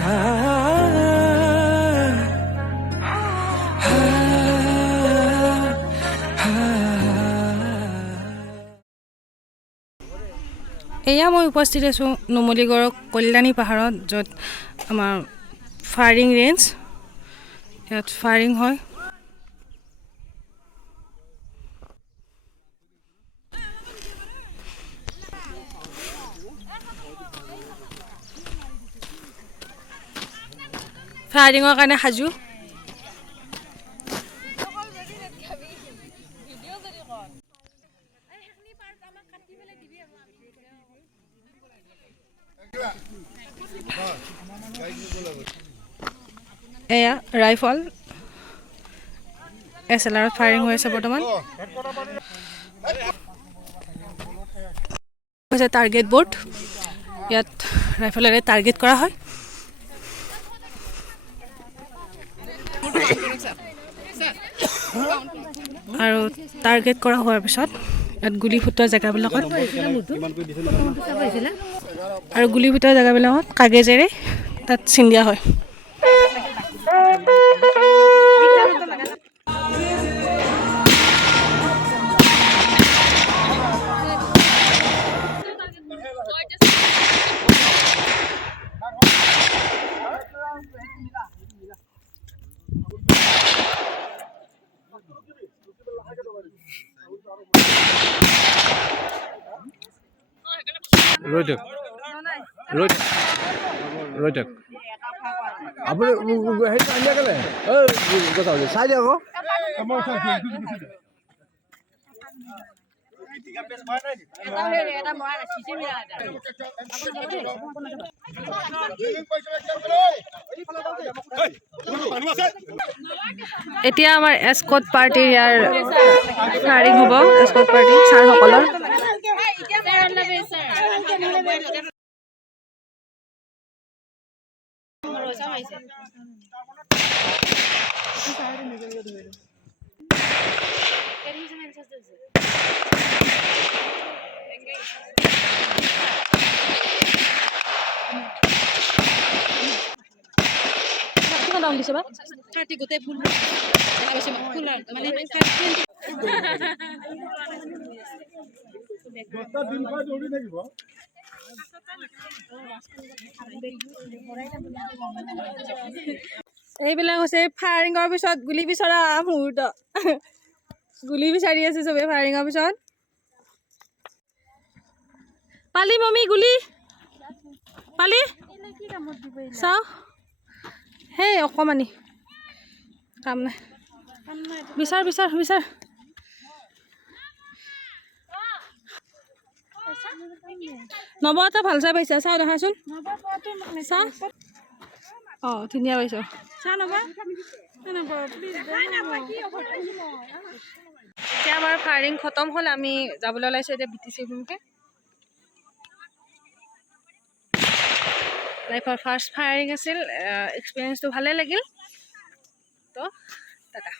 এয়া মই উপস্থিত আছোঁ নুমলীগড়ৰ কল্যাণী পাহাৰত, য'ত আমাৰ ফায়াৰিং ৰেঞ্জ, ইয়াত ফায়াৰিং হয়। ফায়াৰিঙৰ কাৰণে সাজু। এয়া ৰাইফল SLRত ফায়াৰিং হৈ আছে বৰ্তমান। হৈছে টাৰ্গেট বৰ্ড, ইয়াত ৰাইফলেৰে টাৰ্গেট কৰা হয়। আৰু টাৰ্গেট কৰা হোৱাৰ পিছত ইয়াত গুলি ফুটোৱা জেগাবিলাকত কাগজেৰে তাত চিন দিয়া হয়। এতিয়া আমাৰ এস্কট পাৰ্টিৰ ইয়াৰ ফায়াৰিং হ'ব। এস্কট পাৰ্টি ছাৰসকলৰ এইবিলাক হৈছে ফায়াৰিঙৰ পিছত গুলি বিচৰা মুহূৰ্ত। গুলি বিচাৰি আছে চবে ফায়াৰিঙৰ পিছত। পালি মমি গুলি পালি চাও, সেই অকমানি কাম নাই। বিচাৰ বিচাৰ বিচাৰ। নব এটা ভাল চাই পাইছা, চাও দেখাচোন চা। ধুনীয়া পাইছ চা নবা। এতিয়া আমাৰ ফায়াৰিং খতম হ'ল, আমি যাবলৈ ওলাইছোঁ এতিয়া BTC ভূমিকে। লাইফৰ ফাৰ্ষ্ট ফায়াৰিং আছিল, এক্সপিৰিয়েঞ্চটো ভালে লাগিল। তো টাটা।